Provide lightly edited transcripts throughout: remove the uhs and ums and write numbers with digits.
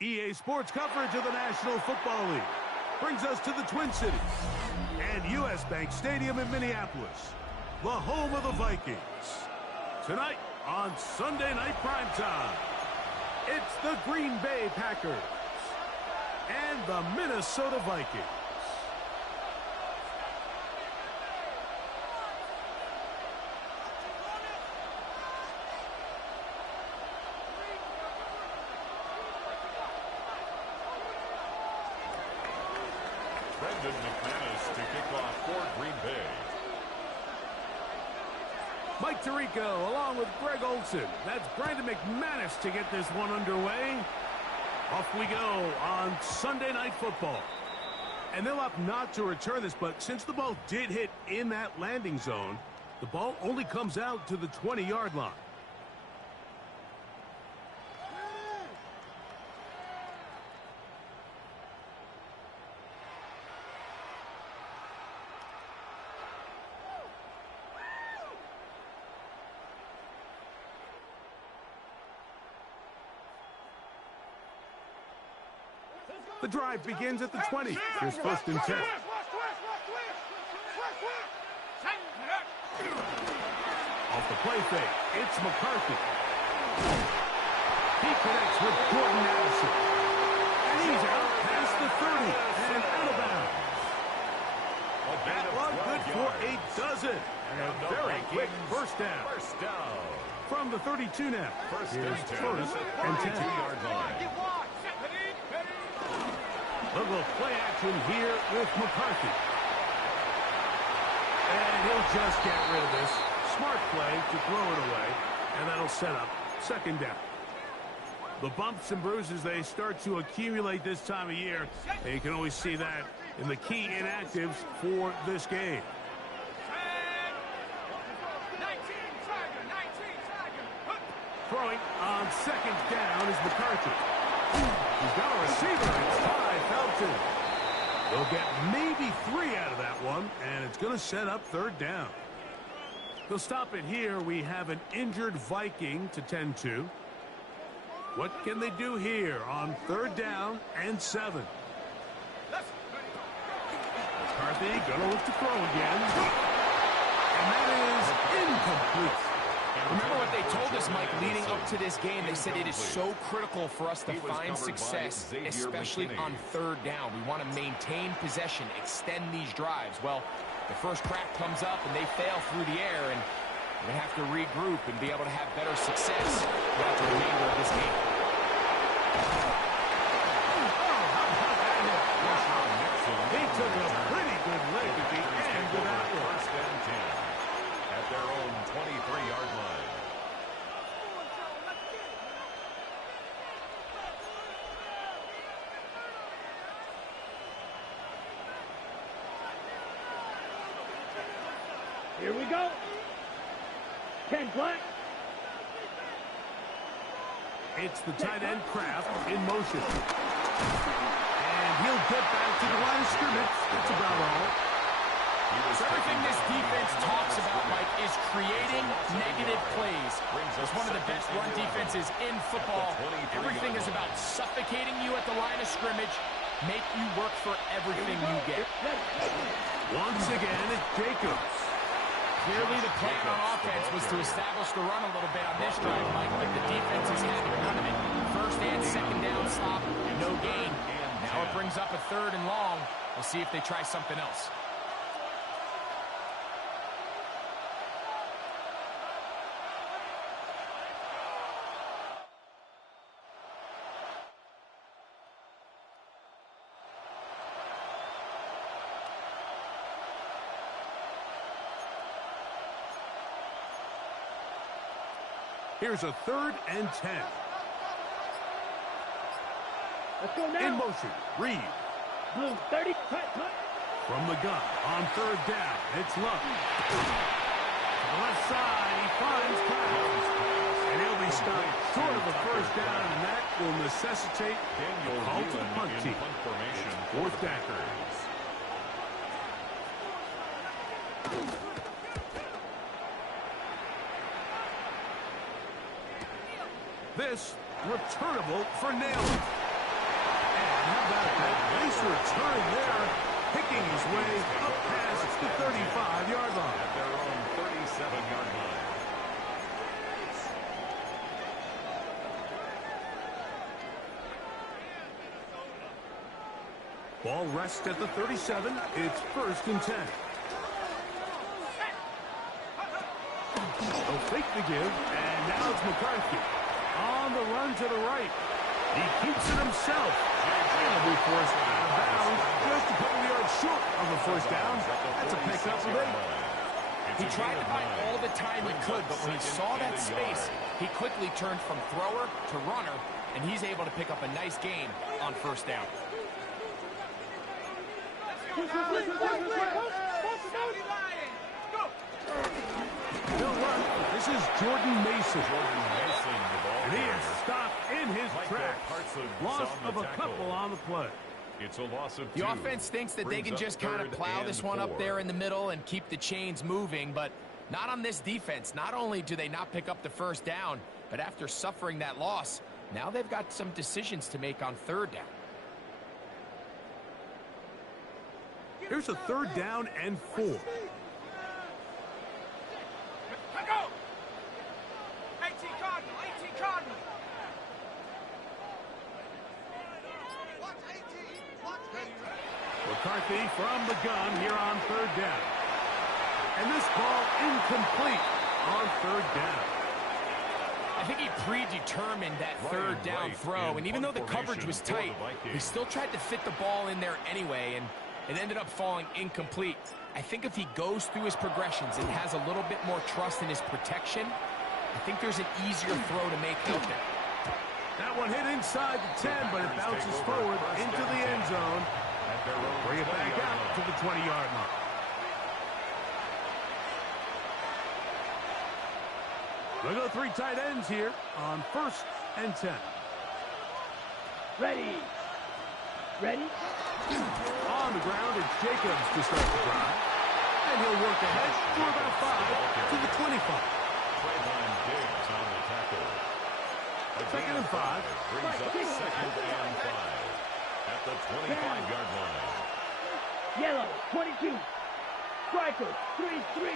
EA Sports coverage of the National Football League brings us to the Twin Cities and U.S. Bank Stadium in Minneapolis, the home of the Vikings. Tonight on Sunday Night Primetime, it's the Green Bay Packers and the Minnesota Vikings. Brendan McManus to kick off for Green Bay. Mike Tirico along with Greg Olsen. That's Brandon McManus to get this one underway. Off we go on Sunday Night Football. And they'll opt not to return this, but since the ball did hit in that landing zone, the ball only comes out to the 20-yard line. The drive begins at the 20. Here's first and 10. Off the play fake, it's McCarthy. He connects with Jordan Addison. And he's out past the 30 and out of bounds. That one good for a dozen. And a very quick first down. From the 32 now. Here's first and 10. A little play action here with McCarthy. And he'll just get rid of this. Smart play to throw it away. And that'll set up second down. The bumps and bruises, they start to accumulate this time of year. And you can always see that in the key inactives for this game. Throwing on second down is McCarthy. He's got a receiver. It's Ty Felton. They'll get maybe 3 out of that one, and it's going to set up third down. They'll stop it here. We have an injured Viking to tend to. What can they do here on third down and 7? McCarthy going to look to throw again. And that is incomplete. Remember what they told us, Mike, leading up to this game. They said it is so critical for us to find success, especially on third down. We want to maintain possession, extend these drives. Well, the first crack comes up and they fail through the air, and we're going to have to regroup and be able to have better success throughout the remainder of this game. He took a pretty good leg at the end of that one. First and 10 at their own 23-yard line. Here we go. Ken Black. It's the tight end Kraft in motion. And he'll get back to the line of scrimmage. That's about all. So everything this defense talks about, Mike, is creating negative plays. It's one of the best run defenses in football. Everything is about suffocating you at the line of scrimmage, make you work for everything you get. Once again, it's Jacobs. Clearly the plan on offense was to establish the run a little bit on this drive, Mike, but the defense is having none of it. First and second down stop, no gain. Now it brings up a third and long. We'll see if they try something else. Here's a third and 10. Let's go now. In motion, Reed. Blue 30. Cut. From the gun on third down, it's Love. To the left side, he finds Kraft. And he'll be stopped short of the first down, and that will necessitate a call to the punt team. Fourth down. This returnable for Nailor. about that nice return there, picking his way up past the 35-yard line. At their own 37-yard line. Ball rests at the 37. It's 1st and 10. They'll fake the give, and now it's McCarthy. On the run to the right. He keeps it himself. And he'll be forced out of bounds just a couple yards short of the first down. That's a pickup of 8. He tried to buy all the time he could, but when he saw that space, he quickly turned from thrower to runner, and he's able to pick up a nice gain on 1st down. He'll run. This is Jordan Mason. And he is carrier. stopped in his tracks. Loss of a couple on the play. It's a loss of 2. The offense thinks that they can Brings just up kind of 3rd plow and this one up 4. there in the middle and keep the chains moving, but not on this defense. Not only do they not pick up the 1st down, but after suffering that loss, now they've got some decisions to make on 3rd down. Here's a 3rd down and 4. Go! 18 Cardinal, 18 Cardinal. McCarthy from the gun here on 3rd down. And this ball incomplete on 3rd down. I think he predetermined that 3rd down throw, and even though the coverage was tight, he still tried to fit the ball in there anyway, and it ended up falling incomplete. I think if he goes through his progressions and has a little bit more trust in his protection, I think there's an easier throw to make out there. That one hit inside the 10, but it bounces forward into the end zone. Bring it back out to the 20-yard line. They'll go 3 tight ends here on 1st and 10. Ready. Ready. On the ground, it's Jacobs to start the drive. And he'll work ahead for about 5 to the 25. Trayvon Diggs on the tackle. 2nd and 5. Brings up 2nd and 5 at the 25-yard line. Yellow, 22. Striker, 3-3.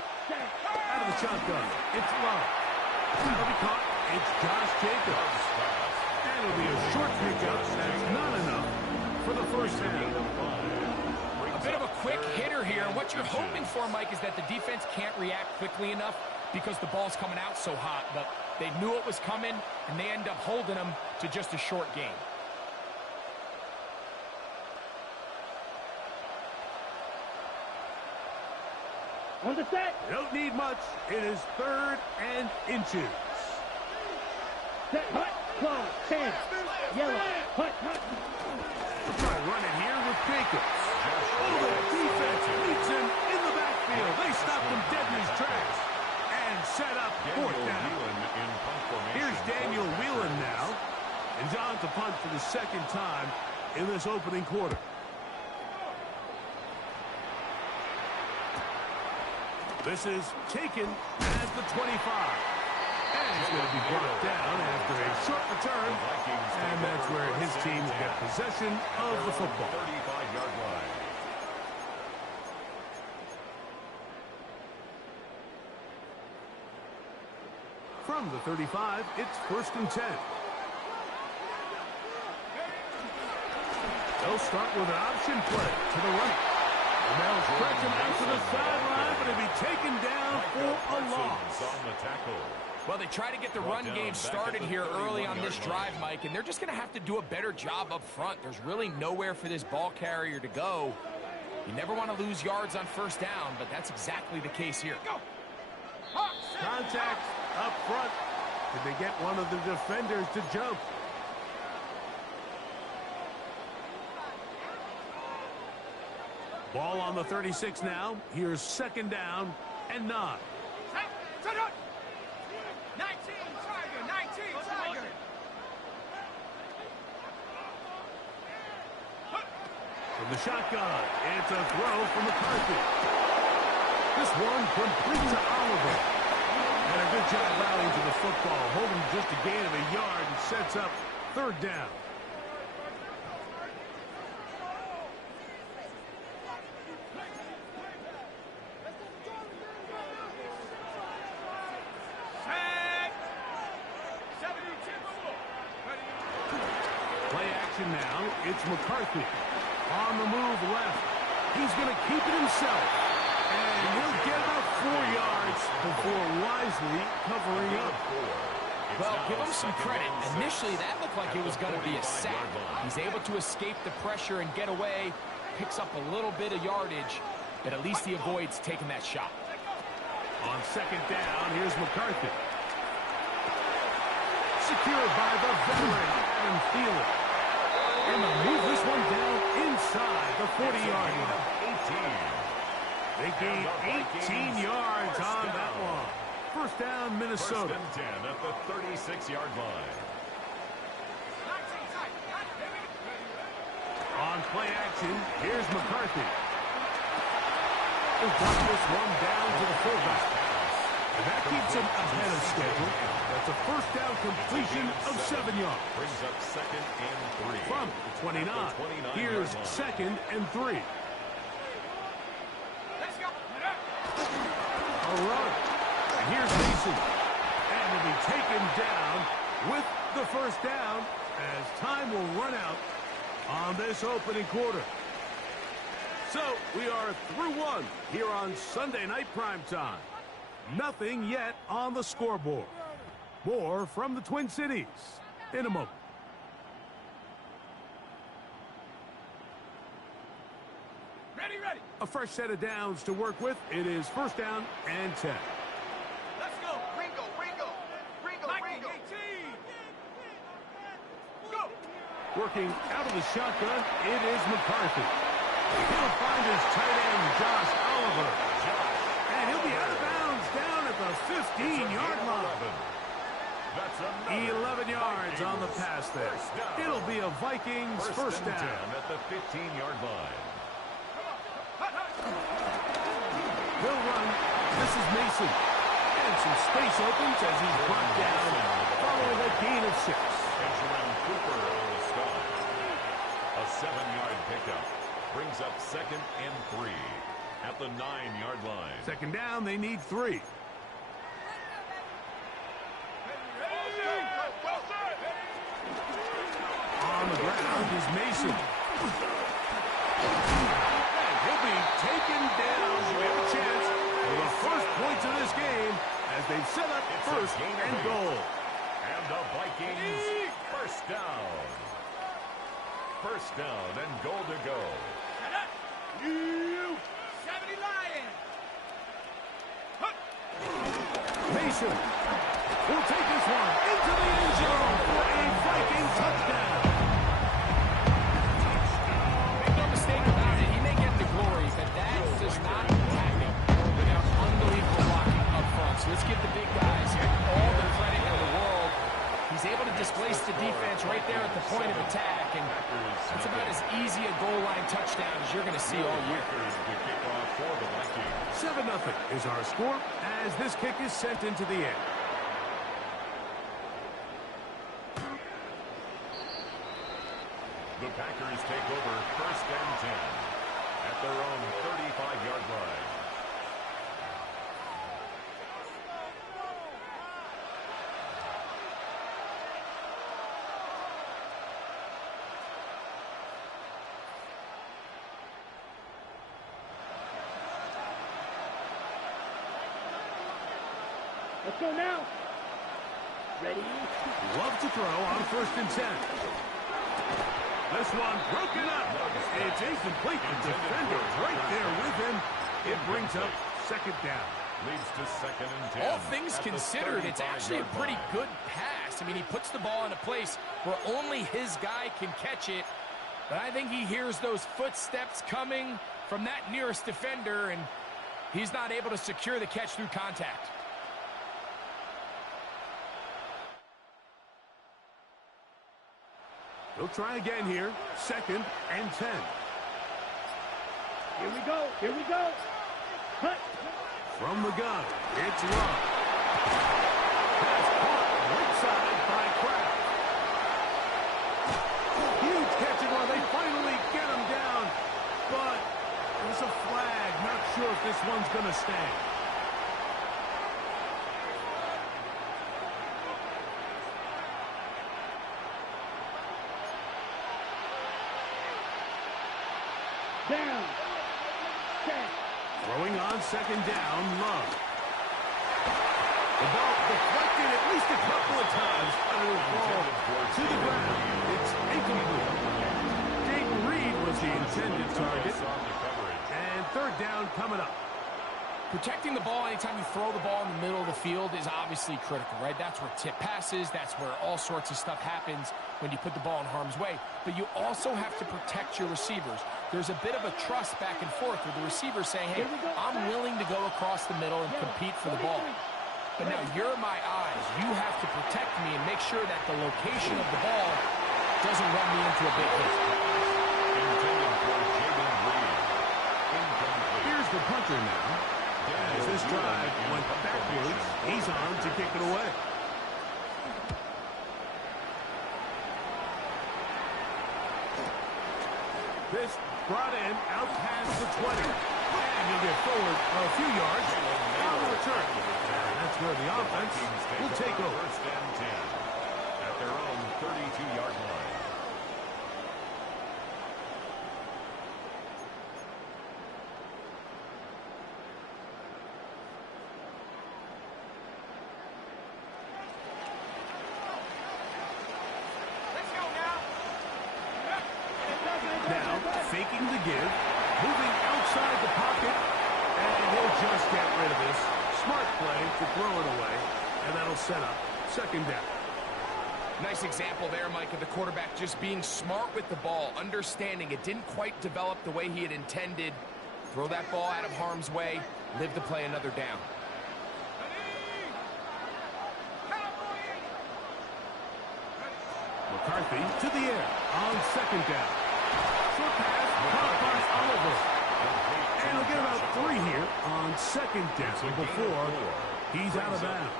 Out of the shotgun, it's Love. That'll be caught. It's Josh Jacobs. And it'll be a short pickup. That's not enough for the 1st down. A bit of a quick hitter here. What you're hoping for, Mike, is that the defense can't react quickly enough because the ball's coming out so hot. But they knew it was coming, and they end up holding them to just a short gain. On the set. Don't need much. It is 3rd and inches. Set, hut, close, 10. Yellow, hut, hut. We'll try to run it here with Jacobs. Oh, the defense meets him in the backfield. They stopped him dead in his tracks and set up 4th down. Here's Daniel Whelan now. And John to punt for the 2nd time in this opening quarter. This is taken at the 25. And he's going to be brought down after a short return. And that's where his team will get possession of the football. 35-yard line. From the 35, it's 1st and 10. They'll start with an option play to the right. And they'll stretch him out to the sideline, but he'll be taken down for a loss. On the tackle. Well, they try to get the run game started here early on this drive, Mike, and they're just going to have to do a better job up front. There's really nowhere for this ball carrier to go. You never want to lose yards on 1st down, but that's exactly the case here. Contact up front. Did they get one of the defenders to jump? Ball on the 36 now. Here's 2nd down and 9. 19, Tiger, 19, Tiger. From the shotgun, it's a throw from McCarthy. This one complete to Oliver. And a good job rallying to the football. Holding just a gain of a yard and sets up 3rd down. action now. It's McCarthy. On the move left. He's going to keep it himself. And he'll get about 4 yards before wisely covering up. Well, give him some credit. Initially, that looked like it was going to be a sack. He's able to escape the pressure and get away. Picks up a little bit of yardage, but at least he avoids taking that shot. On second down, here's McCarthy. Secured by the veteran, Adam Thielen. And they'll move this one down inside the 40-yard line. 18. They gain 18 yards on that one. First down, Minnesota. First and 10 at the 36-yard line. On play action, here's McCarthy. He'll drop this one down to the fullback. And that keeps him ahead of schedule. That's a first down completion of 7 yards. Brings up second and 3. From the 29. Here's second and 3. Let's go. A run. And here's Mason. And he'll be taken down with the first down as time will run out on this opening quarter. So we are through one here on Sunday Night Primetime. Nothing yet on the scoreboard. More from the Twin Cities in a moment. Ready, ready. A fresh set of downs to work with. It is first down and 10. Let's go. Ringo, Ringo. Ringo, Ringo. 18. Go. Working out of the shotgun, it is McCarthy. He'll find his tight end, Josh Oliver. And he'll be out of bounds down at the 15-yard line. That's 11 yards on the pass there. It'll be a Vikings first down. 10 at the 15-yard line. They'll run. This is Mason. And some space opens as he's brought down following a gain of 6. Benjamin Cooper on the stop. A 7-yard pickup. Brings up second and 3 at the 9-yard line. Second down, they need 3. On the ground is Mason. And he'll be taken down. We have a chance for the first points of this game as they've set up first and goal. And the Vikings first down. First down and goal to go. 70 Lions. Mason will take this one into the end zone for a Viking touchdown. Make no mistake about it, he may get the glory, but that does not impact him without unbelievable blocking up front. So let's give the big guys all the credit in the world. He's able to displace the defense right there at the point of attack, and it's about as easy a goal line touchdown as you're going to see all year. 7-0 is our score as this kick is sent into the air. The Packers take over first and 10 at their own 35-yard line. Let's go now. Ready? Love to throw on first and 10. This one broken up. It's incomplete. The defender right there with him. It brings up second down. Leads to second and 10. All things considered, it's actually a pretty good pass. I mean, he puts the ball in a place where only his guy can catch it. But I think he hears those footsteps coming from that nearest defender, and he's not able to secure the catch through contact. They'll try again here. Second and 10. Here we go. Here we go. Cut. From the gun, it's Love. Pass caught right side by Kraft. Huge catching one. They finally get him down. But there's a flag. Not sure if this one's going to stand. Throwing on second down, Love. The ball deflected at least a couple of times, but it will fall to the ground. It's incomplete. Jayden Reed was the intended target. And third down coming up. Protecting the ball anytime you throw the ball in the middle of the field is obviously critical, right? That's where tip passes, that's where all sorts of stuff happens when you put the ball in harm's way. But you also have to protect your receivers. There's a bit of a trust back and forth with the receiver saying, hey, I'm willing to go across the middle and compete for the ball. But now you're my eyes. You have to protect me and make sure that the location of the ball doesn't run me into a big hit. Here's the punter now. As this drive went backwards, he's on to kick it away. This brought in out past the 20. And he'll get forward a few yards on the return. And that's where the offense will take over. First and 10 at their own 32-yard line. Faking the give, moving outside the pocket, and he'll just get rid of this. Smart play to throw it away, and that'll set up second down. Nice example there, Mike, of the quarterback just being smart with the ball, understanding it didn't quite develop the way he had intended. Throw that ball out of harm's way, live to play another down. McCarthy to the air on second down. Short pass, caught by Oliver. And he'll get about 3 here on second down before he's out of bounds.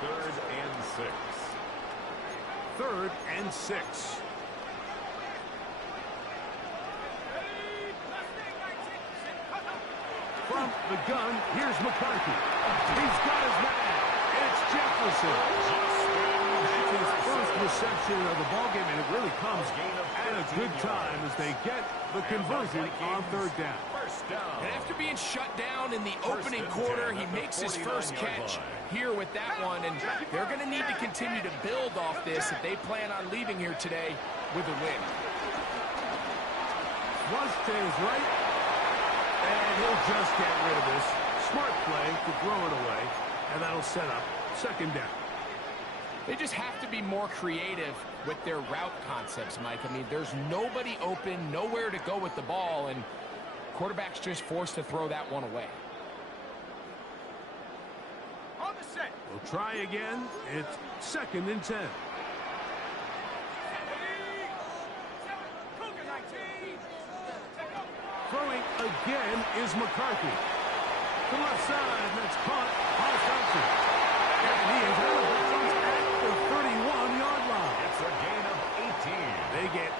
Third and 6. From the gun, here's McCarthy. He's got his man. It's Jefferson. That's his first reception of the ballgame, and it really comes at a good time as they get the conversion on third down. And after being shut down in the opening quarter, he makes his first catch here with that one, and they're going to need to continue to build off this if they plan on leaving here today with a win. Flush to his right, and he'll just get rid of this. Smart play to throw it away, and that'll set up second down. They just have to be more creative with their route concepts, Mike. I mean, there's nobody open, nowhere to go with the ball, and quarterback's just forced to throw that one away. On the set. We'll try again. It's second and 10. Throwing again is McCarthy. To the left side, that's caught by Felton. And he is out of bounds at the 31-yard line. It's a gain of 18. They get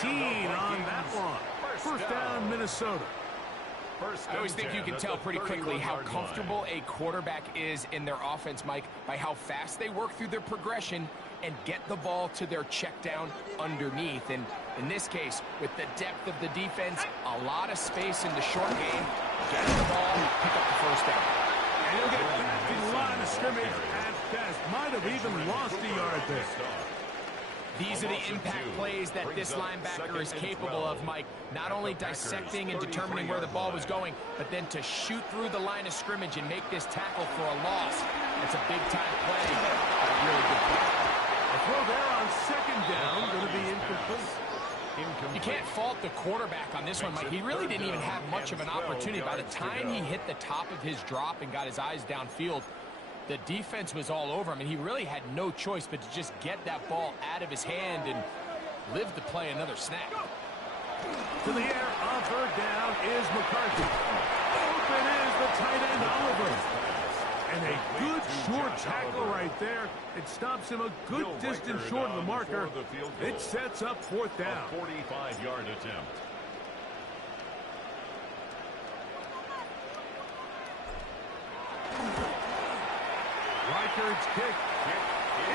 18 on that one. First down, Minnesota. I always think you can tell pretty quickly how comfortable a quarterback is in their offense, Mike, by how fast they work through their progression and get the ball to their check down underneath. And in this case, with the depth of the defense, a lot of space in the short game, get the ball, pick up the first down. And he'll get back to the line of scrimmage at best. Might have even lost a yard there. These are the impact plays that this linebacker is capable of, Mike. Not only dissecting and determining where the ball was going, but then to shoot through the line of scrimmage and make this tackle for a loss. It's a big-time play, but a really good play. A throw there on second down, going to be incomplete. You can't fault the quarterback on this one, Mike. He really didn't even have much of an opportunity. By the time he hit the top of his drop and got his eyes downfield, the defense was all over him, and he really had no choice but to just get that ball out of his hand and live to play another snap. To the air on third down is McCarthy. Open is the tight end, Oliver. And a good short tackle right there. It stops him a good distance short of the marker. It sets up fourth down. A 45-yard attempt. Reichard's kick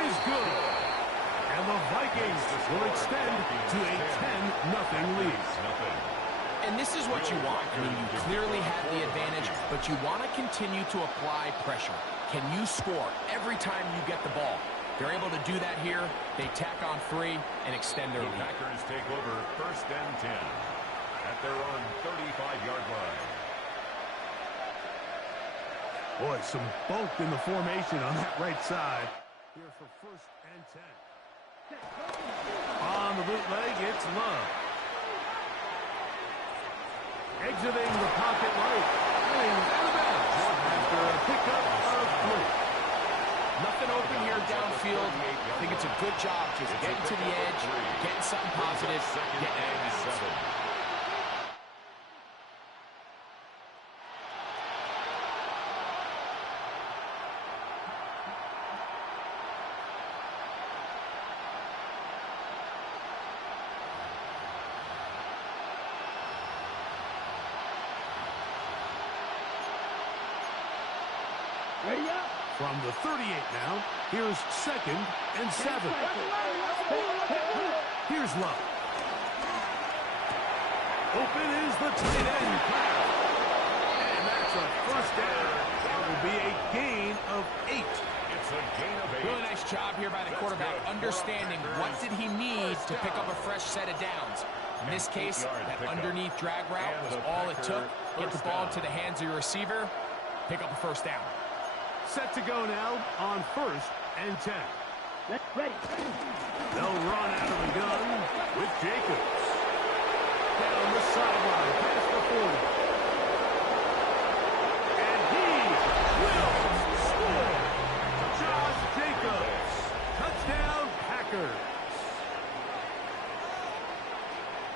is good. And the Vikings will extend to a 10-0 lead. And this is what you want. I mean, you clearly have the advantage, but but you want to continue to apply pressure. Can you score every time you get the ball? They're able to do that here. They tack on 3 and extend their lead. The Packers take over 1st and 10 at their own 35-yard line. Boy, some bulk in the formation on that right side. Here for 1st and 10. On the bootleg, it's Love. Exiting the pocket right. Out of bounds after a pickup of 3. Nothing open here downfield. I think it's a good job just getting to the edge, getting something positive, getting out of bounds. Ready up. From the 38 now, here's 2nd and 7. Here's Love. Open is the tight end. And that's a 1st down. It will be a gain of 8. It's a gain of 8. Really nice job here by the quarterback, understanding what did he need to pick up a fresh set of downs. In this case, that underneath drag route was all it took. Get the ball into the hands of your receiver, pick up a 1st down. Set to go now on 1st and 10. Ready. They'll run out of the gun with Jacobs. Down the sideline, past the 40. And he will score. Josh Jacobs. Touchdown, Packers.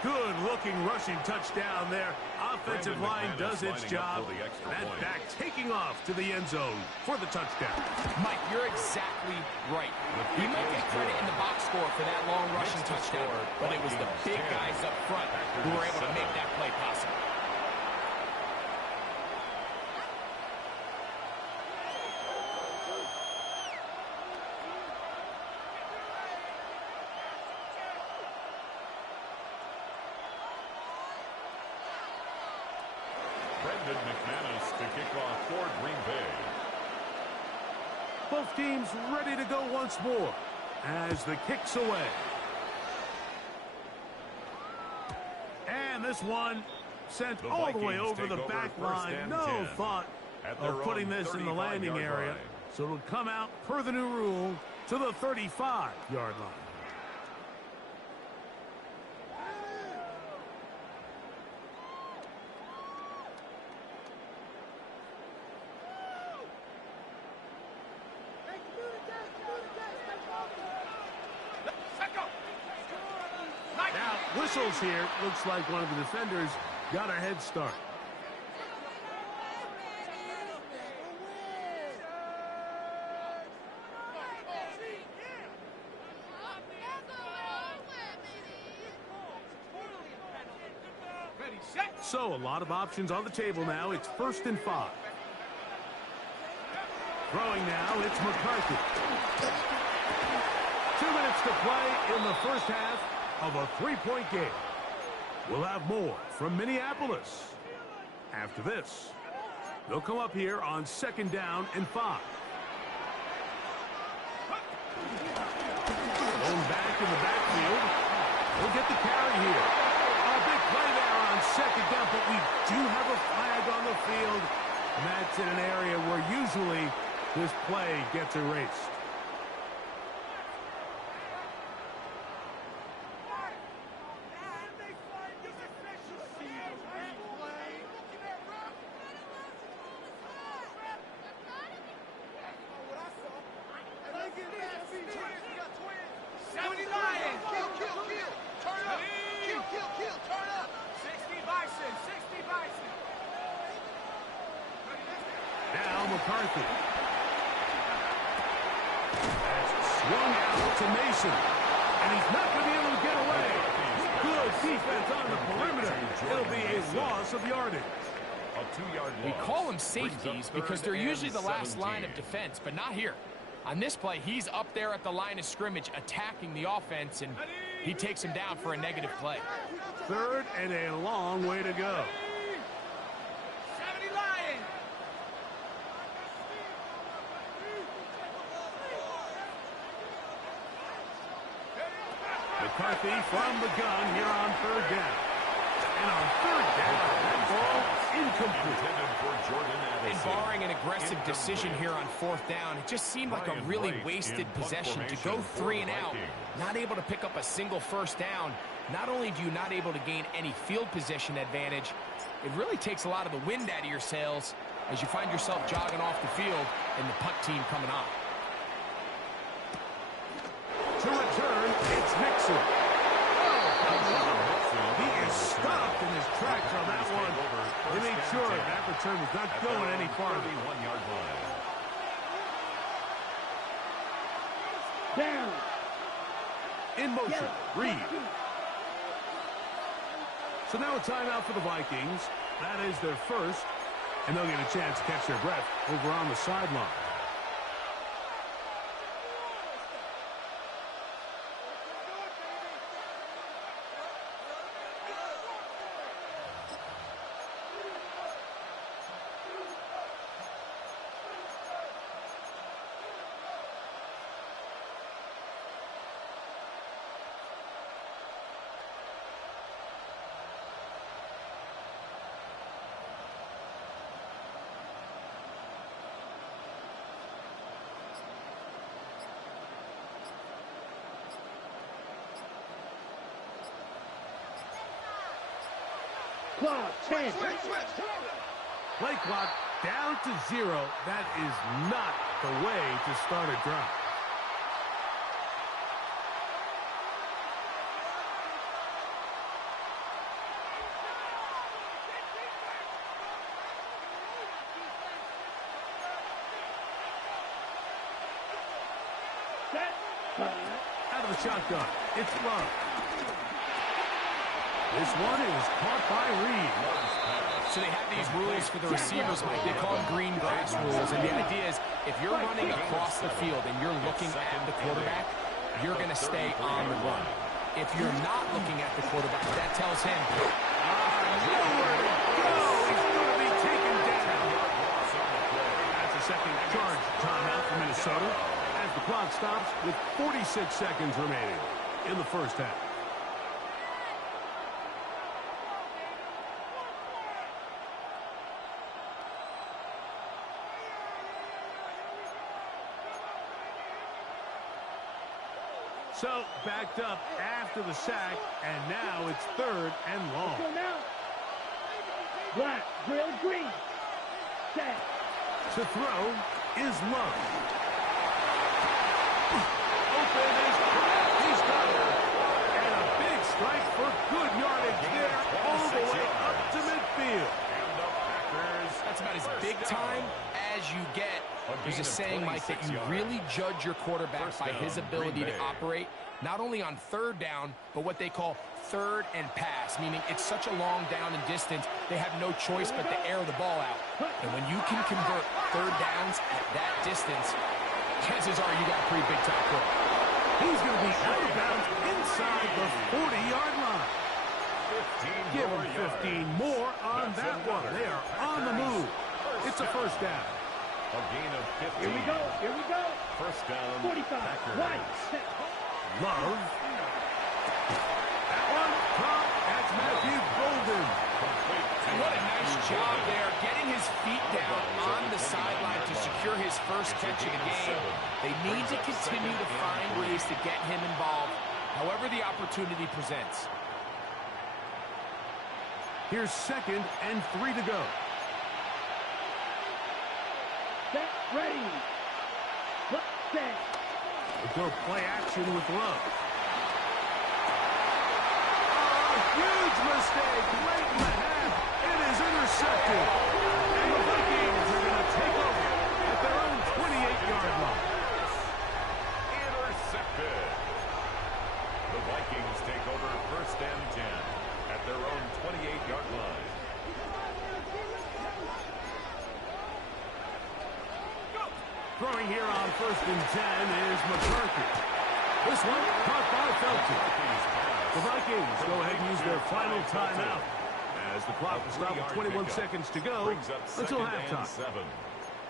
Good-looking rushing touchdown there. Offensive line does its job. That back taking off to the end zone for the touchdown. Mike, you're exactly right. You might get credit in the box score for that long rushing touchdown, but it was the big guys up front who were able to make that play possible. Brendan McManus to kick off for Green Bay. Both teams ready to go once more as the kick's away. And this one sent all the way over the back line. No thought of putting this in the landing area. So it'll come out per the new rule to the 35-yard line. Whistles here. Looks like one of the defenders got a head start. So a lot of options on the table now. It's 1st and 5. Throwing now, it's McCarthy. 2 minutes to play in the 1st half of a 3-point game. We'll have more from Minneapolis after this. They'll come up here on 2nd down and 5. Going back in the backfield. We'll get the carry here. A big play there on 2nd down, but we do have a flag on the field. And that's in an area where usually this play gets erased. McCarthy. That's swung out to Mason. And he's not going to be able to get away. Good defense on the perimeter. It'll be a loss of yardage. A 2-yard loss. We call them safeties because they're usually the last line of defense, but not here. On this play, he's up there at the line of scrimmage attacking the offense, and he takes him down for a negative play. 3rd and a long way to go. McCarthy from the gun here on third down. And on third down, that ball incomplete. And barring an aggressive decision here on fourth down, it just seemed like a really wasted possession to go 3 and out, not able to pick up a single first down. Not only do you not able to gain any field position advantage, it really takes a lot of the wind out of your sails as you find yourself jogging off the field and the punt team coming on. To return, it's Nixon. He is stopped in his tracks on that one. They made sure that return was not going any farther. 31-yard line. Down. In motion, Reed. So now a timeout for the Vikings. That is their first, and they'll get a chance to catch their breath over on the sideline. Clock, 10. Play clock down to 0. That is not the way to start a drive. Out of the shotgun, it's Love. This one is caught by Reed. So they have these rules for the receivers, Mike. They call them green grass rules. And the idea is if you're running across the field and you're looking at the quarterback, you're going to stay on the run. If you're not looking at the quarterback, that tells him, nowhere to go. He's going to be taken down. That's a second charge timeout for Minnesota as the clock stops with 46 seconds remaining in the first half. So, backed up after the sack, and now it's third and long. Go now. Black, grill, green. Set. To throw is Love. Open is Pratt. He's got it. And a big strike for good yardage there all the way up to midfield. that's about as big time as you get. There's a saying, Mike, that you really judge your quarterback by his ability to operate not only on third down, but what they call third and pass, meaning it's such a long down and distance, they have no choice but to air the ball out. And when you can convert third downs at that distance, chances are you got a pretty big time play. He's going to be out of bounds inside the 40-yard line. Give him 15 more on that one. They are on the move. It's a first down. A gain of 15. Here we go. Here we go. First down. 45. Right. Love. That one caught. That's Matthew Golden. And what a nice job there, getting his feet down on the sideline to secure his first catch of the game. They need to continue to find ways to get him involved, however the opportunity presents. Here's 2nd and 3 to go. Set, ready. Set. We'll go play action with Love. Oh, huge mistake late in the half. It is intercepted. And the Vikings are going to take over at their own 28-yard line. Intercepted. The Vikings take over 1st and 10 at their own 28-yard line. Throwing here on 1st and 10 is McCarthy. This one caught by Felton. The Vikings go ahead and use their final timeout as the clock will stop with 21 seconds to go until halftime. 7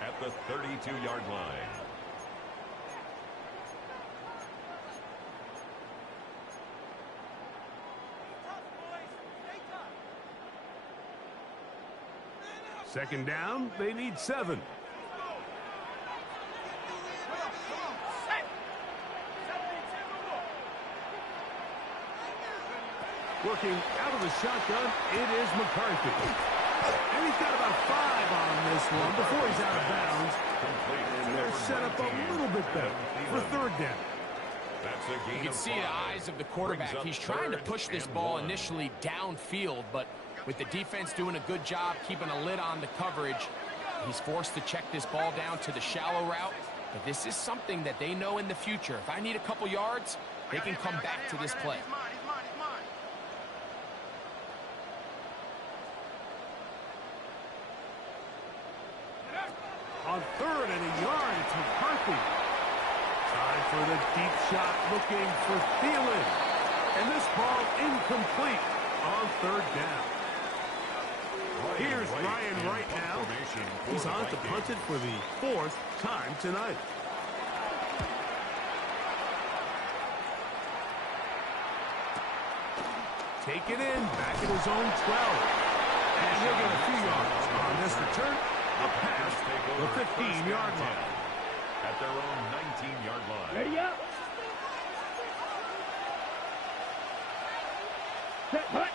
at the 32-yard line. Second down, they need 7. Working out of the shotgun, it is McCarthy. And he's got about 5 on this one before he's out of bounds. And they're set up a little bit better for third down. You can see the eyes of the quarterback. He's trying to push this ball initially downfield, but with the defense doing a good job keeping a lid on the coverage, he's forced to check this ball down to the shallow route. But this is something that they know in the future. If I need a couple yards, they can come back to this play. On 3rd and a yard, it's McCarthy. Time for the deep shot, looking for Thielen. And this ball incomplete on 3rd down. Here's Ryan Wright now. He's on to punt it for the 4th time tonight. Take it in, back at his own 12. And he'll get a few yards on this return. A pass, the 15-yard line. At their own 19-yard line. Ready up. Set, hut.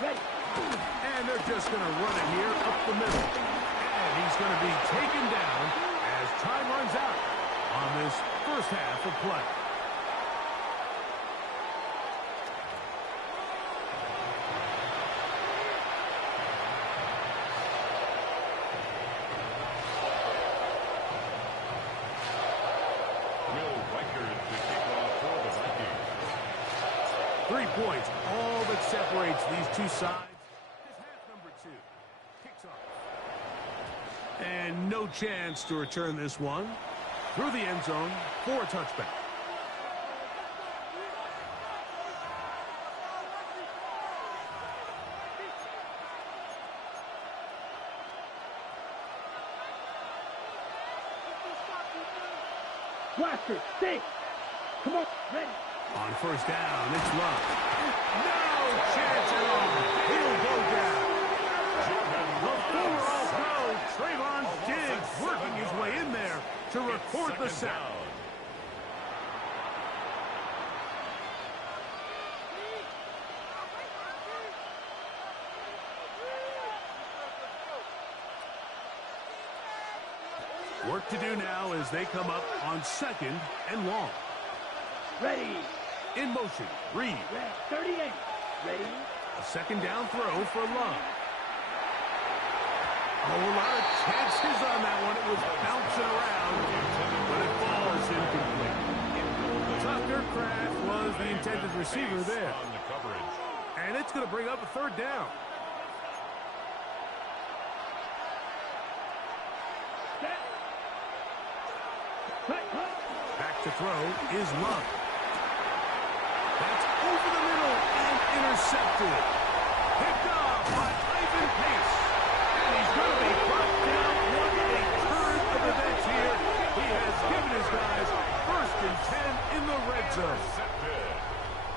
Ready. And they're just going to run it here up the middle. And he's going to be taken down as time runs out on this first half of play. Will Reichard to kick off for the Vikings. 3 points, all that separates these two sides. This half number 2 kicks off. And no chance to return this one. Through the end zone for a touchback. Blaster, stay. Come on, ready. On first down, it's Love. No chance at all. He'll go down. The former All-Pro, Trayvon Diggs, working his way in there to record the sack. Work to do now as they come up on 2nd and long. Ready. In motion, Reed. Ready. 38. Ready. A 2nd down throw for Love. Oh, a lot of chances on that one. It was bouncing around, but it falls incomplete. Tucker Kraft was the intended receiver there. On the coverage. And it's going to bring up a 3rd down. Set. Hut, hut. Back to throw is Love. That's over the middle and intercepted. Picked off by Ivan Pace. And he's going to be brought down. What a turn of events here. He has given his guys 1st and 10 in the red zone.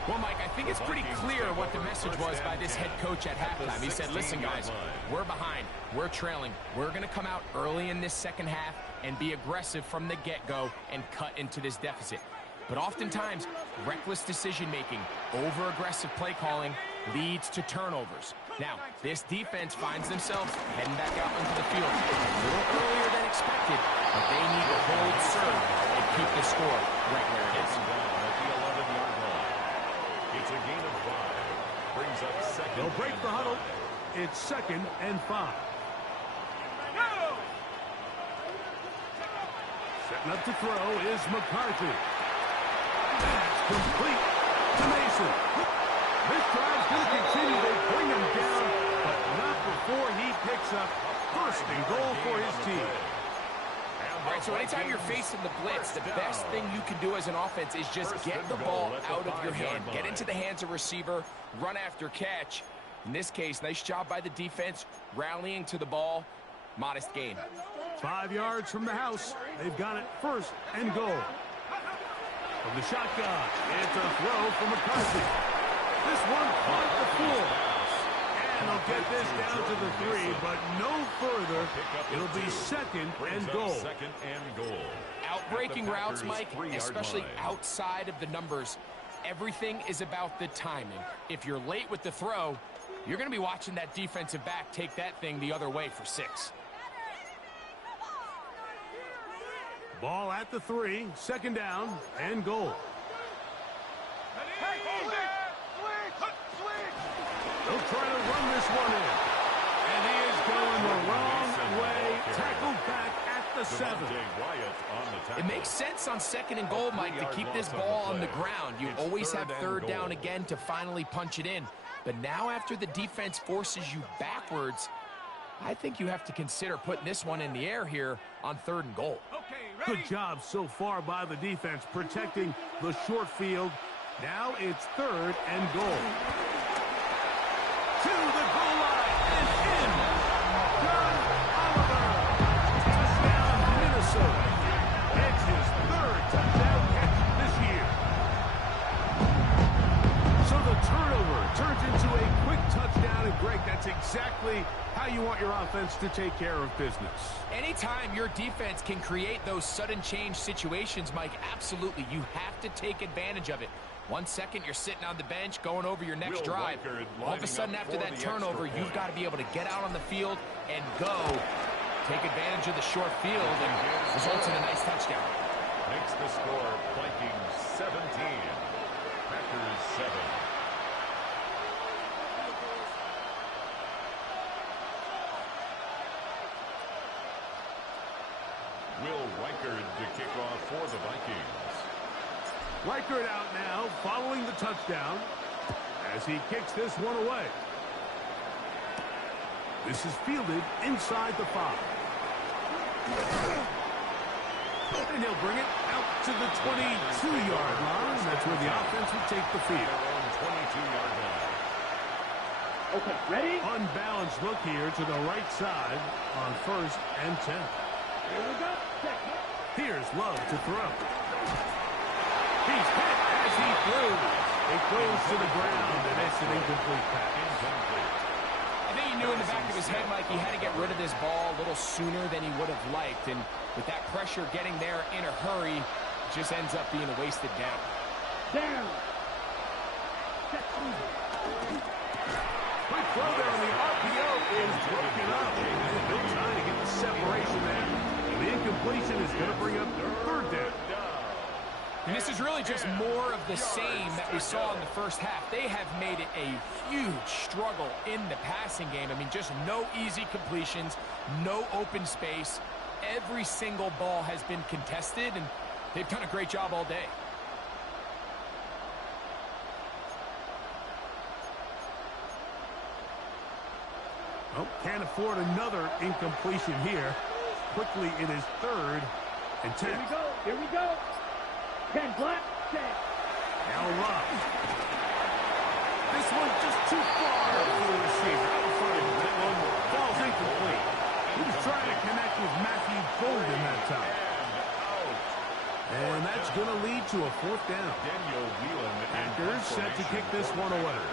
Well, Mike, I think it's pretty clear what the message was by this head coach at halftime. He said, listen, guys, we're behind. We're trailing. We're going to come out early in this second half and be aggressive from the get-go and cut into this deficit. But oftentimes, reckless decision-making, over-aggressive play calling leads to turnovers. Now, this defense finds themselves heading back out into the field a little earlier than expected, but they need to hold serve and keep the score right where it is. At the 11-yard line. It's a gain of 5. Brings up 2nd. They'll break the huddle. It's 2nd and 5. Setting up to throw is McCarthy. That's complete to Mason. This drive's going to continue. They bring him down, but not before he picks up 1st and goal for his team. All right, so anytime you're facing the blitz, the best thing you can do as an offense is just get the ball out of your hand. Get into the hands of receiver, run after catch. In this case, nice job by the defense, rallying to the ball. Modest gain. 5 yards from the house. They've got it 1st and goal. From the shotgun, it's a throw for McCarthy. This one caught the floor. And And they'll get this down to the 3, but no further. It'll be second and goal. Outbreaking routes, Mike, especially outside of the numbers. Everything is about the timing. If you're late with the throw, you're going to be watching that defensive back take that thing the other way for 6. Ball at the 3, second down and goal. They'll try to run this one in. And he is going the wrong way. Tackled back at the 7. It makes sense on second and goal, Mike, to keep this ball on the ground. You always have third down again to finally punch it in. But now after the defense forces you backwards, I think you have to consider putting this one in the air here on third and goal. Good job so far by the defense protecting the short field. Now it's third and goal. To the goal line and in. John Oliver. Touchdown, Minnesota. It's his third touchdown catch this year. So the turnover turns into a quick touchdown, and Greg, that's exactly how you want your offense to take care of business. Anytime your defense can create those sudden change situations, Mike, absolutely, you have to take advantage of it. 1 second, you're sitting on the bench, going over your next drive. All of a sudden, after that turnover, you've got to be able to get out on the field and go. Take advantage of the short field, and results in a nice touchdown. Makes the score Vikings 17, Packers 7. Will Reichard to kick off for the Vikings. Reichard out now following the touchdown as he kicks this one away. This is fielded inside the 5. And he'll bring it out to the 22-yard line. That's where the offense will take the field. 22-yard line. Okay, ready? Unbalanced look here to the right side on 1st and 10. Here we go. Here's Love to throw. He's hit as he throws. It goes to the ground, and it's an incomplete pass. I think he knew in the back of his head, Mike, he had to get rid of this ball a little sooner than he would have liked. And with that pressure getting there in a hurry, it just ends up being a wasted down. Down. Quick throw there on the RPO is broken up. They're trying to get the separation there. The incompletion is going to bring up third down. And this is really just more of the same that we saw in the first half. They have made it a huge struggle in the passing game. I mean, just no easy completions, no open space. Every single ball has been contested, and they've done a great job all day. Oh, can't afford another incompletion here. Quickly, it is 3rd and 10. Here we go. Here we go. 10 black, 10. Now Love. This one's just too far for the receiver. Out in front of him. That one falls incomplete. He was trying to connect with Matthew Golden that time. And that's going to lead to a 4th down. Packers set to kick this one away.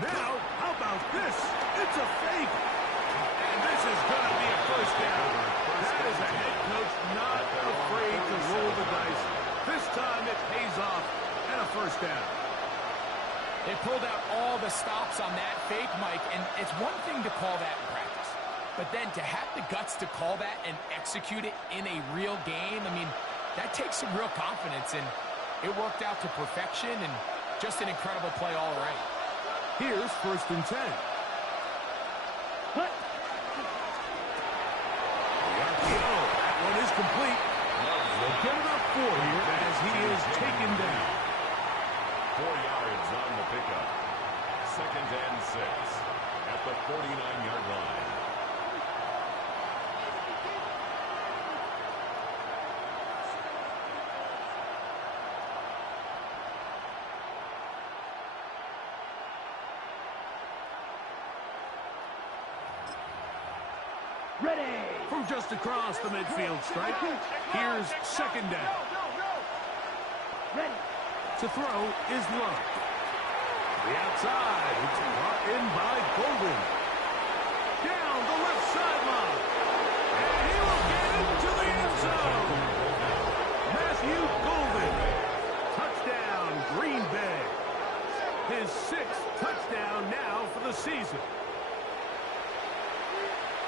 Now, how about this? It's a fake. And this is going to be a 1st down. That is a head coach not afraid to roll the dice. This time it pays off and a 1st down. They pulled out all the stops on that fake, Mike, and it's one thing to call that in practice. But then to have the guts to call that and execute it in a real game, I mean, that takes some real confidence, and it worked out to perfection and just an incredible play all around. Here's 1st and 10. Cut. The RPO, that one is complete. They'll get it up 4 here as he is taken down. 4 yards on the pickup. 2nd and 6 at the 49-yard line. Ready. From just across the midfield stripe, here's 2nd down. Ready. To throw is Love. The outside, it's brought in by Golden. Down the left sideline. And he will get into the end zone. Matthew Golden. Touchdown, Green Bay. His 6th touchdown now for the season.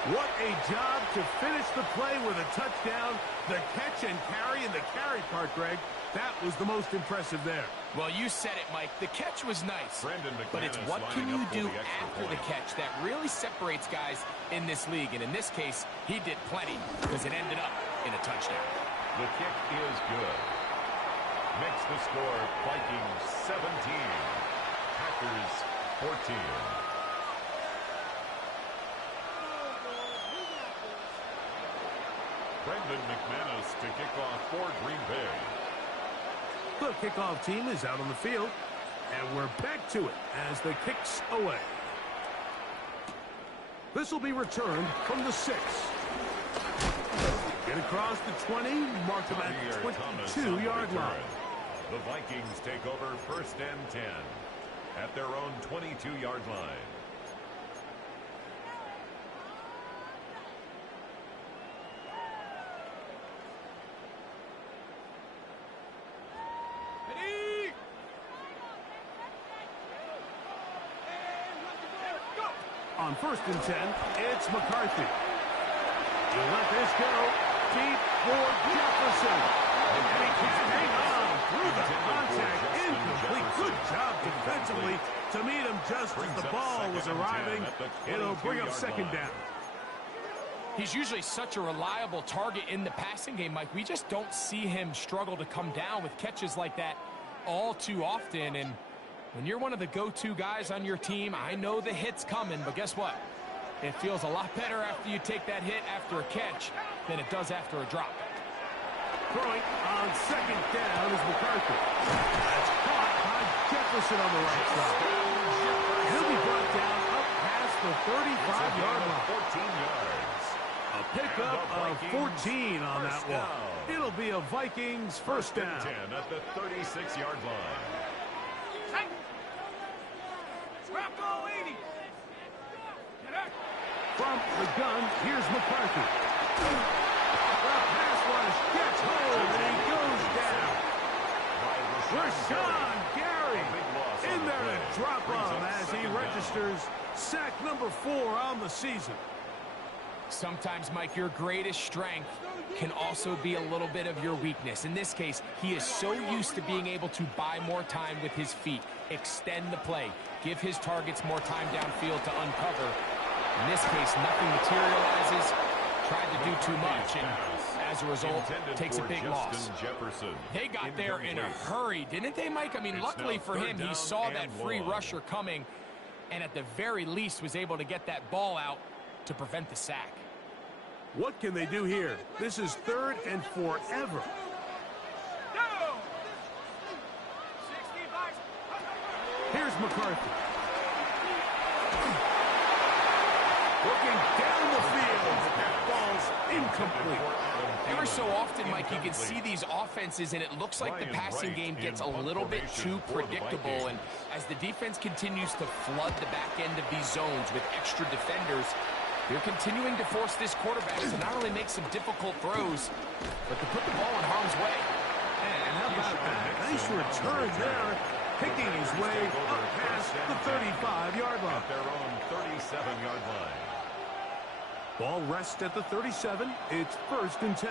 What a job to finish the play with a touchdown. The catch and carry and the carry part, Greg, that was the most impressive there. Well, you said it, Mike. The catch was nice. But it's what can you do after the catch that really separates guys in this league. And in this case, he did plenty because it ended up in a touchdown. The kick is good. Makes the score Vikings 17, Packers 14. Brendan McManus to kick off for Green Bay. The kickoff team is out on the field, and we're back to it as the kick's away. This will be returned from the 6. Get across the 20, mark them at the 22-yard line. The Vikings take over 1st and 10 at their own 22-yard line. On 1st and 10, it's McCarthy. You let this go deep for Jefferson. And he can't hang on through the contact. Incomplete. Good job defensively to meet him just as the ball was arriving. It'll bring up 2nd down. He's usually such a reliable target in the passing game, Mike. We just don't see him struggle to come down with catches like that all too often. And when you're one of the go-to guys on your team, I know the hit's coming, but guess what? It feels a lot better after you take that hit after a catch than it does after a drop. Throwing on 2nd down is McCarthy. That's caught by Jefferson on the right side. He'll be brought down up past the 35-yard line. 14 yards. A pickup of 14 on that one. It'll be a Vikings 1st down. 10 at the 36-yard line. From the gun, here's McCarthy. The pass rush gets hold, and he goes down. Rashawn Gary in there to drop him as he registers sack number 4 on the season. Sometimes, Mike, your greatest strength can also be a little bit of your weakness. In this case, he is so used to being able to buy more time with his feet, extend the play, give his targets more time downfield to uncover. In this case, nothing materializes, tried to do too much, and as a result, takes a big loss. They got there in a hurry, didn't they, Mike? I mean, luckily for him, he saw that free rusher coming, and at the very least was able to get that ball out to prevent the sack. What can they do here? This is 3rd and forever. Here's McCarthy. Looking down the field. Ball's incomplete. Ever so often, Mike, you can see these offenses, and it looks like the passing game gets a little bit too predictable. And as the defense continues to flood the back end of these zones with extra defenders, they're continuing to force this quarterback to not only make some difficult throws, but to put the ball in harm's way. And how about that? Nice return there, picking his way up past the 35-yard line. At their own 37-yard line. Ball rests at the 37. It's 1st and 10.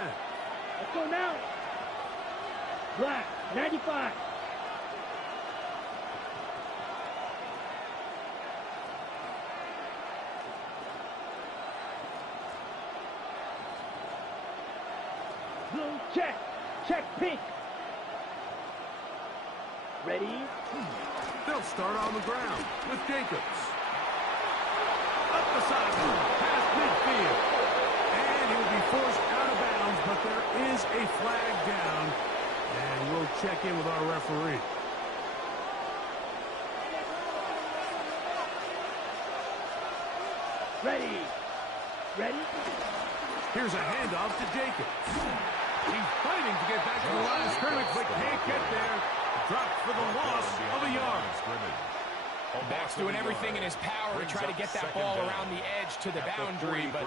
Let's go now. Black, 95. Blue, check. Check pink. Ready? They'll start on the ground with Jacobs. Up the sideline, past midfield. And he'll be forced out of bounds, but there is a flag down. And we'll check in with our referee. Ready. Ready? Here's a handoff to Jacobs. He's fighting to get back to the line of scrimmage, but can't get there. Dropped for the loss of a yard. Max doing everything in his power to try to get that ball around the edge to the boundary, but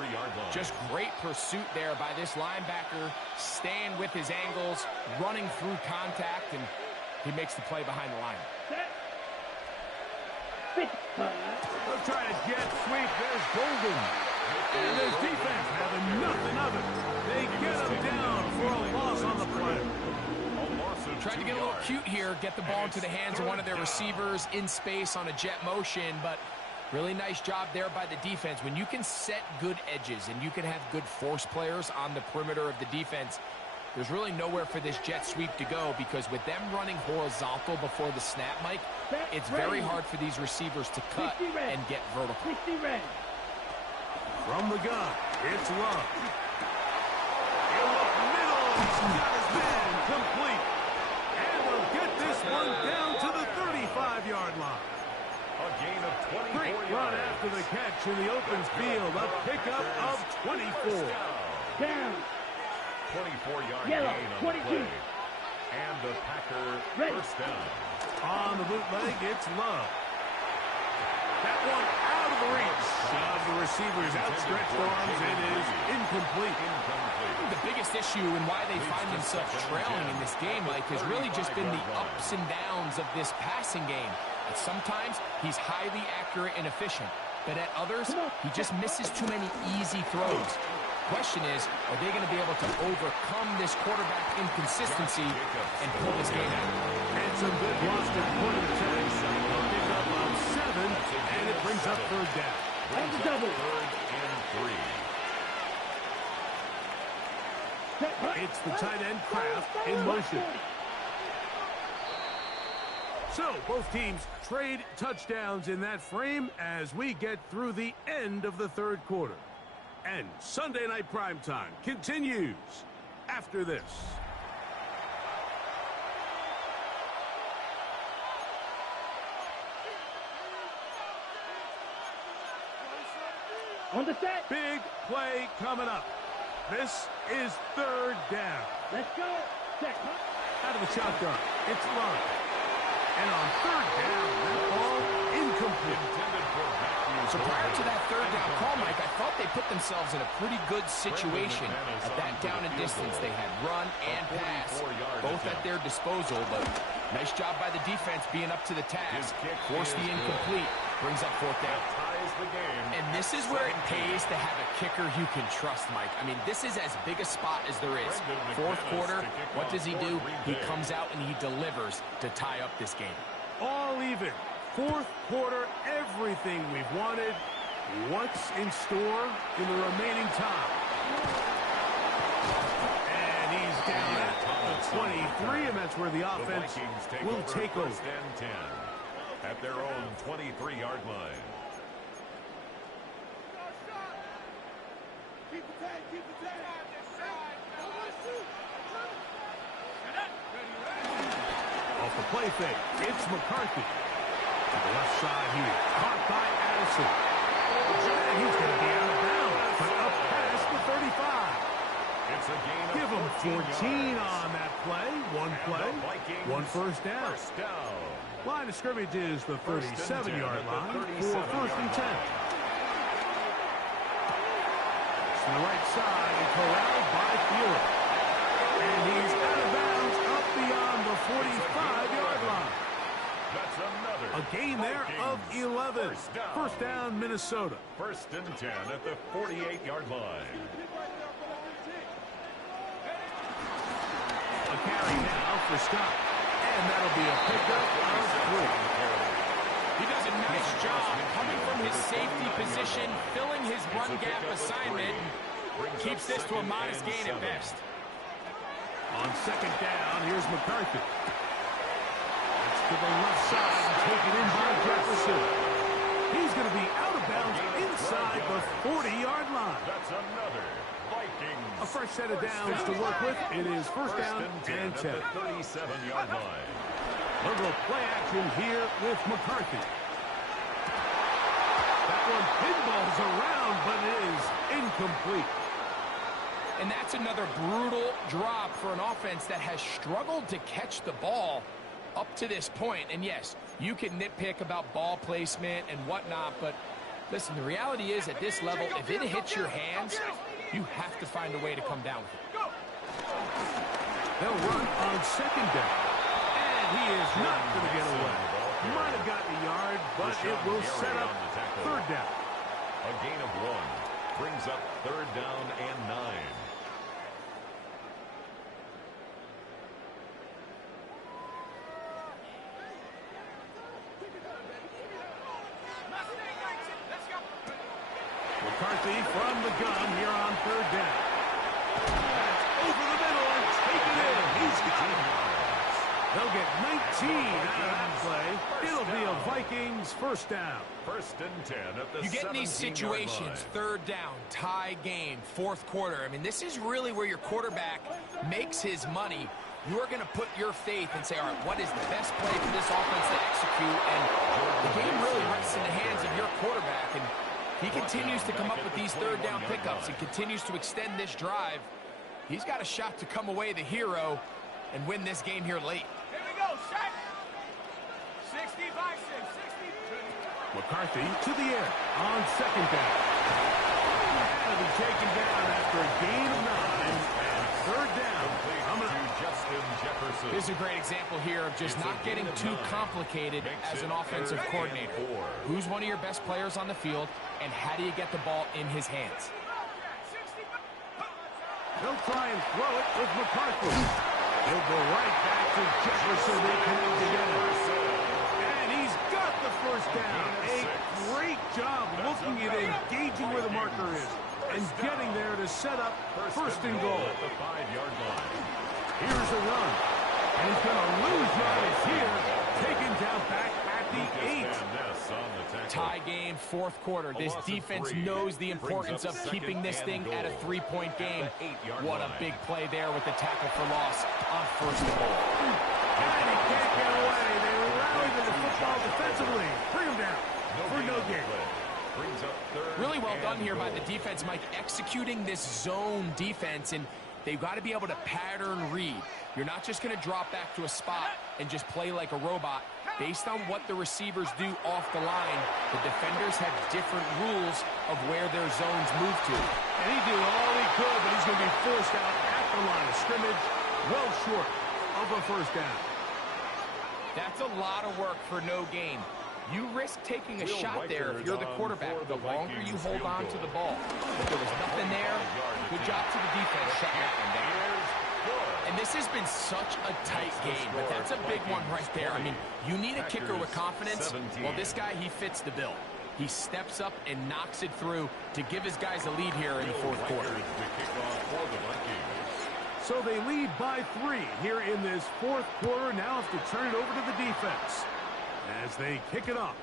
just great pursuit there by this linebacker, staying with his angles, running through contact, and he makes the play behind the line. They'll try a jet sweep. There's Golden. And his defense having nothing of it. They get him down for a loss on the play. Tried to get a little cute here, get the ball into the hands of one of their receivers in space on a jet motion, but really nice job there by the defense. When you can set good edges and you can have good force players on the perimeter of the defense, there's really nowhere for this jet sweep to go, because with them running horizontal before the snap, Mike, it's very hard for these receivers to cut and get vertical. From the gun, it's Love. In the middle, he's got his man complete. And they'll get this one down to the 35-yard line. A gain of 24 Great yards. run after the catch in the open field. A pickup of 24. Down. 24-yard Yellow, gain on 22. the play. And the Packer first down. On the bootleg, it's Love. That one out of the reach of the receiver's outstretched arms. It is incomplete. The biggest issue and why they find themselves trailing in this game, Mike, has really just been the ups and downs of this passing game. And sometimes he's highly accurate and efficient, but at others, he just misses too many easy throws. Question is, are they going to be able to overcome this quarterback inconsistency and pull this game out? And some good bluster point of attack. A pickup of 7, and it brings up third down. That's a double. Third and 3. It's the tight end Kraft in motion. So both teams trade touchdowns in that frame as we get through the end of the third quarter. And Sunday Night Primetime continues after this. On the set. Big play coming up. This is third down. Let's go. Set. Out of the shotgun, it's Love. And on third down, that ball incomplete. So prior to that third down call, Mike, I thought they put themselves in a pretty good situation. At that down and distance, they had run and pass, both at their disposal, but nice job by the defense being up to the task. Forced the incomplete, brings up fourth down. And this is where it pays to have a kicker you can trust, Mike. I mean, this is as big a spot as there is. Fourth quarter, what does he do? He comes out and he delivers to tie up this game. All even. Fourth quarter, everything we've wanted. What's in store in the remaining time? And he's down at the 23, and that's where the offense will take over. First and 10 at their own 23-yard line. Off the play fake, it's McCarthy. To the left side here, caught by Addison. And he's going to be out of bounds, but up past the 35. It's a gain of Give him 14 on that play. One play, one first down. First down. Line of scrimmage is the 37-yard line for first and 10. To the right side and corralled by Fielder. And he's out of bounds up beyond the 45-yard line. That's another. A gain there of 11. First down, Minnesota. First and 10 at the 48-yard line. A carry now for Scott. And that'll be a pickup of 3. He does a nice job coming from his safety position, filling his run gap assignment. Keeps this to a modest gain at best. On second down, here's McCarthy. It's to the left side and taken in by Jefferson. He's going to be out of bounds inside the 40-yard line. That's another Vikings. A fresh set of downs to work with. It is first down and 10. At the 37-yard line. Liberal play action here with McCarthy. That one pinballs around, but it is incomplete. And that's another brutal drop for an offense that has struggled to catch the ball. up to this point, and yes, you can nitpick about ball placement and whatnot, but listen, the reality is at this level, if it hits your hands, you have to find a way to come down with it. They'll run on second down. And he is not going to get away. Might have gotten a yard, but it will set up third down. A gain of 1 brings up third down and 9. McCarthy from the gun here on third down. That's over the middle and taken in. He's got it. They'll get 19 out of that play. It'll be a Vikings first down. First and 10 at the 17-yard line. You get in these situations, third down, tie game, fourth quarter. I mean, this is really where your quarterback makes his money. You are going to put your faith and say, all right, what is the best play for this offense to execute? And the game really rests in the hands of your quarterback. And he continues to come up with these third down pickups and continues to extend this drive. He's got a shot to come away the hero and win this game here late. Here we go, set. 60 by 6, 60. McCarthy to the air on second down. And be taken down after a gain of 9 and third down. Justin Jefferson. This is a great example here of just not getting too complicated as an offensive coordinator. Who's one of your best players on the field, and how do you get the ball in his hands? They'll try and throw it with McCarthy. He'll go right back to Jefferson. They connect together. And he's got the first down. A great job looking at engaging where the marker is and getting there to set up first and goal. At the 5-yard line. Here's a run. And he's going to lose yardage here. Taken down back at the 8. Tie game, fourth quarter. This defense knows the importance of keeping this thing at a 3-point game. What a big play there with the tackle for loss on first and goal. And he can't get away. They rally to the football defensively. Bring him down for no gain. Really well done here by the defense, Mike, executing this zone defense, and they've got to be able to pattern read. You're not just going to drop back to a spot and just play like a robot. Based on what the receivers do off the line, the defenders have different rules of where their zones move to. And he did all he could, but he's going to be forced out at the line of scrimmage, well short of a first down. That's a lot of work for no gain. You risk taking a shot there if you're the quarterback. The longer you hold on to the ball. But there was nothing there. Good job to the defense shutting that one down. And this has been such a tight game, but that's a big one right there. I mean, you need a kicker with confidence. Well, this guy, he fits the bill. He steps up and knocks it through to give his guys a lead here in the fourth quarter. So they lead by 3 here in this fourth quarter. Now have to turn it over to the defense as they kick it off.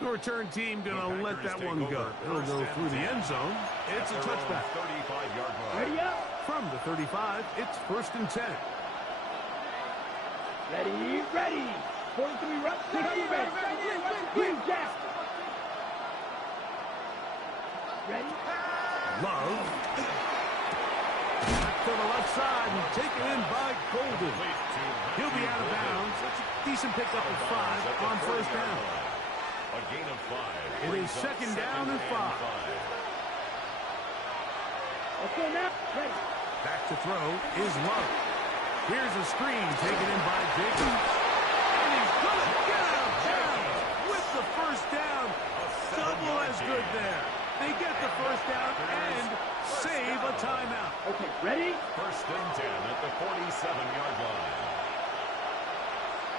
The return team going to let that one go. It'll go through the end zone. It's a touchback. 35-yard line. Ready up. From the 35, it's first and 10. Ready, ready. 43 reps. Ready. Green Jack. Ready. Love. Back to the left side and taken in by Golden. He'll be out of bounds. That's a decent pickup of 5 on first down. A gain of 5. It is second down and 5. Let's go now. Ready. Back to throw is Love. Here's a screen taken in by Jacobs. And he's going to get out of bounds with the first down. Double as good there. They get the first down and save a timeout. Okay, ready? First and 10 at the 47-yard line.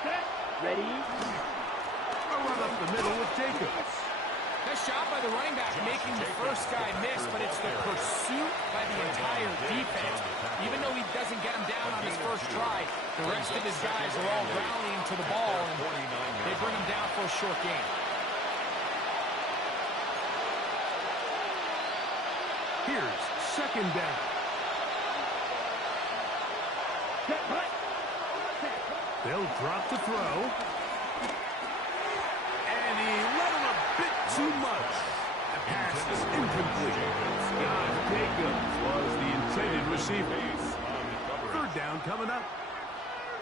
Set. Ready. A run up the middle with Jacobs. Nice job by the running back making the first guy miss, but it's the pursuit by the entire defense. Even though he doesn't get him down on his first try, the rest of his guys are all rallying to the ball, and they bring him down for a short gain. Here's second down. Set. Right. They'll drop to throw. And he let him a bit too much. The pass is incomplete. Josh Jacobs was the intended receiver. Third down coming up.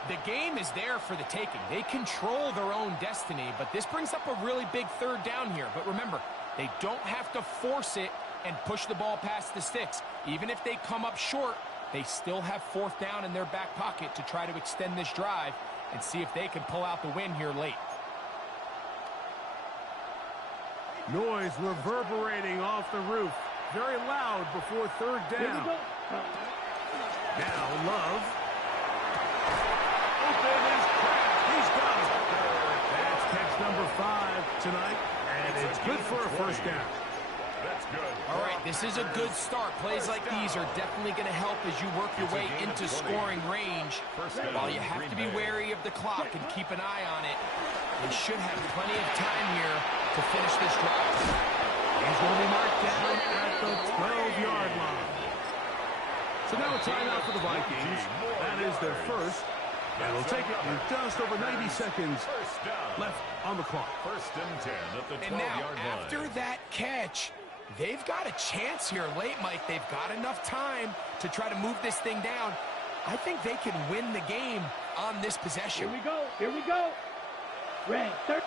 The game is there for the taking. They control their own destiny, but this brings up a really big third down here. But remember, they don't have to force it and push the ball past the sticks. Even if they come up short, they still have fourth down in their back pocket to try to extend this drive and see if they can pull out the win here late. Noise reverberating off the roof. Very loud before third down. Now Love. Open is cracked. He's got it. That's catch number 5 tonight, and it's good for a first down. That's good. All right, this is a good start. Plays like these are definitely going to help as you work your way into scoring range. While you have to be wary of the clock and keep an eye on it, they should have plenty of time here to finish this drive. He's going to be marked down at the 12-yard line. So now a timeout for the Vikings. That is their first. And they'll take it with just over 90 seconds left on the clock. First and 10 at the 12-yard And now, line. after that catch, they've got a chance here late, Mike. They've got enough time to try to move this thing down. I think they can win the game on this possession. Here we go. Here we go. Red. Third.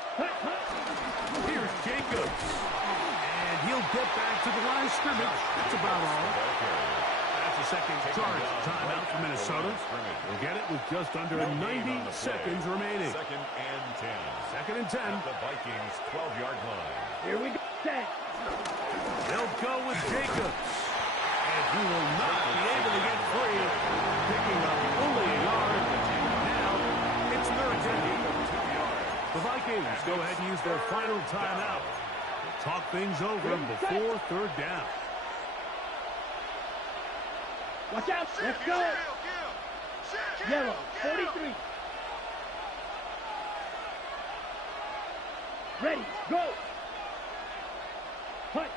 Here's Jacobs. And he'll get back to the line of scrimmage. That's about all. That's a second charge timeout for Minnesota. We'll get it with just under 90 seconds remaining. Second and 10. Second and 10. At the Vikings 12-yard line. Here we go. Set. They'll go with Jacobs. And he will not be able to get free. Picking up only a yard. Now it's third down. The Vikings go ahead and use their final timeout. They'll talk things over before third down. Watch out. Let's go. Yellow. 43. Ready. Go. Hut.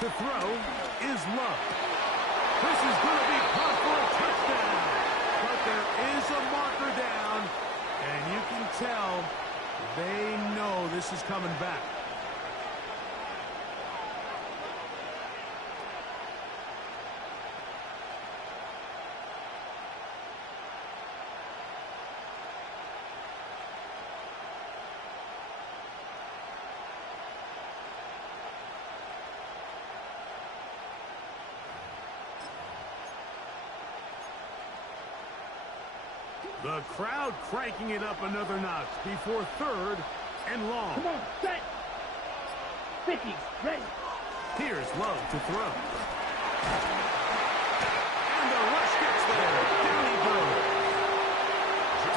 To throw is Love. This is going to be caught for a touchdown. But there is a marker down, and you can tell they know this is coming back. The crowd cranking it up another notch before third and long. Come on. Set. 50. Ready. Here's Love to throw. And the rush gets there. Down he goes.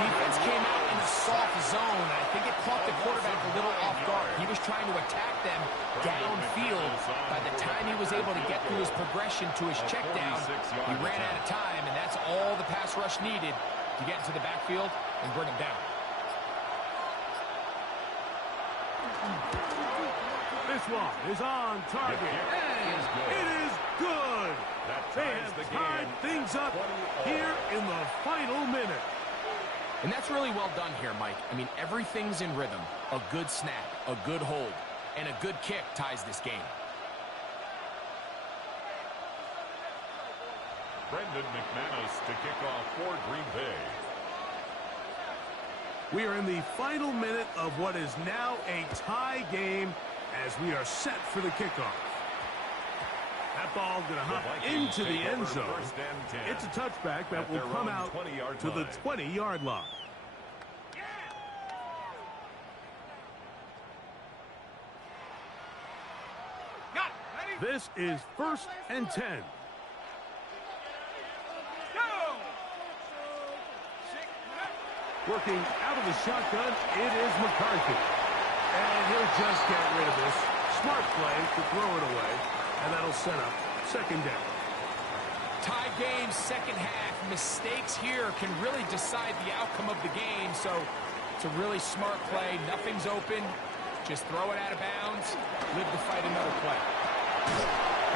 Defense came out in a soft zone. I think it caught the quarterback a little off guard. He was trying to attack them downfield. By the time he was able to get through his progression to his check down, he ran out of time, and that's all the pass rush needed to get into the backfield and bring him down. This one is on target, and it is good. They have tied things up here in the final minute. And that's really well done here, Mike. I mean, everything's in rhythm. A good snap, a good hold, and a good kick ties this game. Brendan McManus to kick off for Green Bay. We are in the final minute of what is now a tie game as we are set for the kickoff. That ball going to hop into the end zone. It's a touchback that will come out to the 20-yard line. This is first and 10. Working out of the shotgun, it is McCarthy. And he'll just get rid of this. Smart play to throw it away. And that'll set up second down. Tie game, second half. Mistakes here can really decide the outcome of the game. So it's a really smart play. Nothing's open. Just throw it out of bounds. Live to fight another play.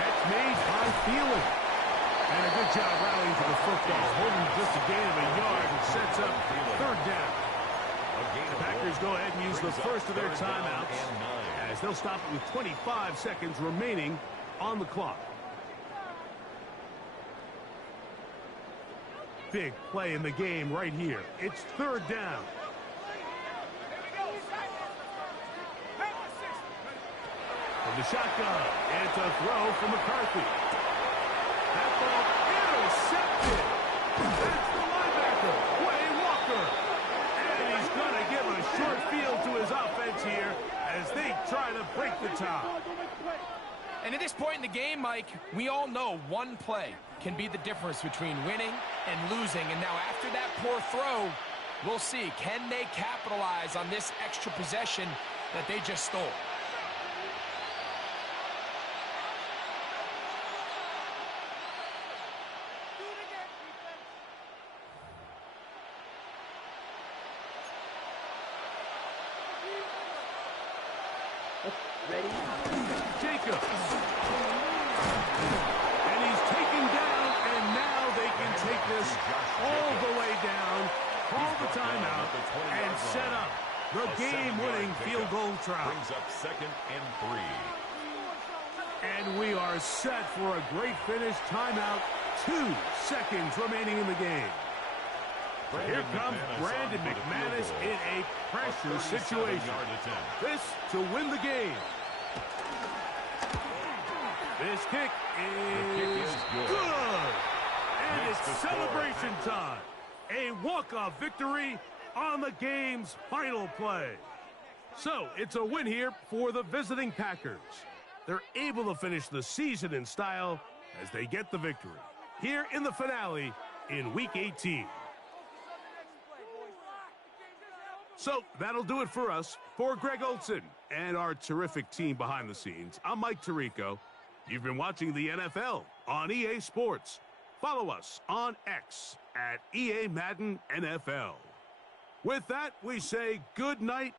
Catch made by Thielen. And a good job rallying to the football. Holding just a gain of a yard and sets up third down. The Packers go ahead and use the first of their timeouts as they'll stop it with 25 seconds remaining on the clock. big play in the game right here. It's third down. From the shotgun, and to throw for McCarthy. That ball intercepted. That's the linebacker, Quay Walker. And he's going to give a short field to his offense here as they try to break the tie. And at this point in the game, Mike, we all know one play can be the difference between winning and losing. And now after that poor throw, we'll see, can they capitalize on this extra possession that they just stole? Ready? Jacobs. And he's taken down, and now they can take this all the way down, call the timeout, and set up the game-winning field goal try. Brings up 2nd and 3. And we are set for a great finish. Timeout. 2 seconds remaining in the game. Here comes Brandon McManus in a pressure situation. This to win the game. This kick is good. And it's celebration time. A walk-off victory on the game's final play. So it's a win here for the visiting Packers. They're able to finish the season in style as they get the victory here in the finale in Week 18. So that'll do it for us. For Greg Olson and our terrific team behind the scenes, I'm Mike Tirico. You've been watching the NFL on EA Sports. Follow us on X at EA Madden NFL. With that, we say good night